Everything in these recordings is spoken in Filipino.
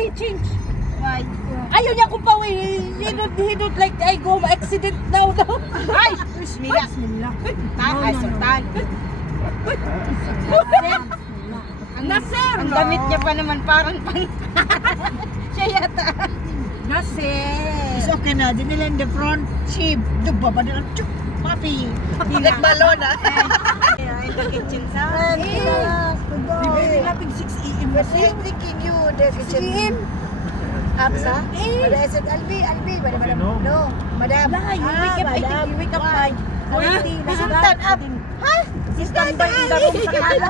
Albi, change. Why? Ayaw niya kung pauwi. He don't like I go accident now. Ay! Bismillah. Bismillah. Ay, sultan. Nasir! Ang damit niya pa naman parang pang... Siya yata. Nasir! It's okay na. Dinila in the front. She, dugba ba nilang chuk? Papi. Nagbalon ah. In the kitchen sa... Bibili natin 6 AM kasi. Thinking you, the kitchen. Absa? Madam, Albi. Madam, no. Madam. Wala, you wake up, I think you wake up by 40 na Sultan up. Ha? Si standby in the room sa kanila.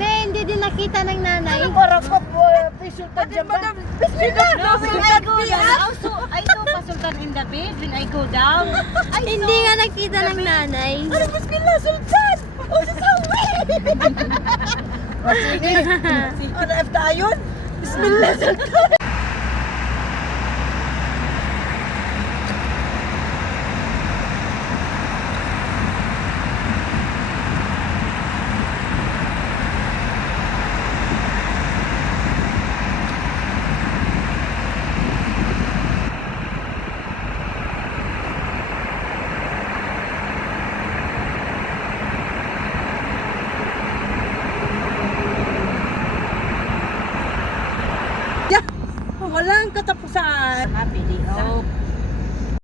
Hindi din nakita ng nanay. Parang pa po, sultan dyan ba? Bismillah! No, when I go down, also, I saw pa Sultan in the bed when I go down. Hindi nga nakita ng nanay. Ano, Bismillah, Sultan! Oh, sasawi! Ano, after ayon? Bismillah, Sultan! Walang katapusan. Happy day. Oh,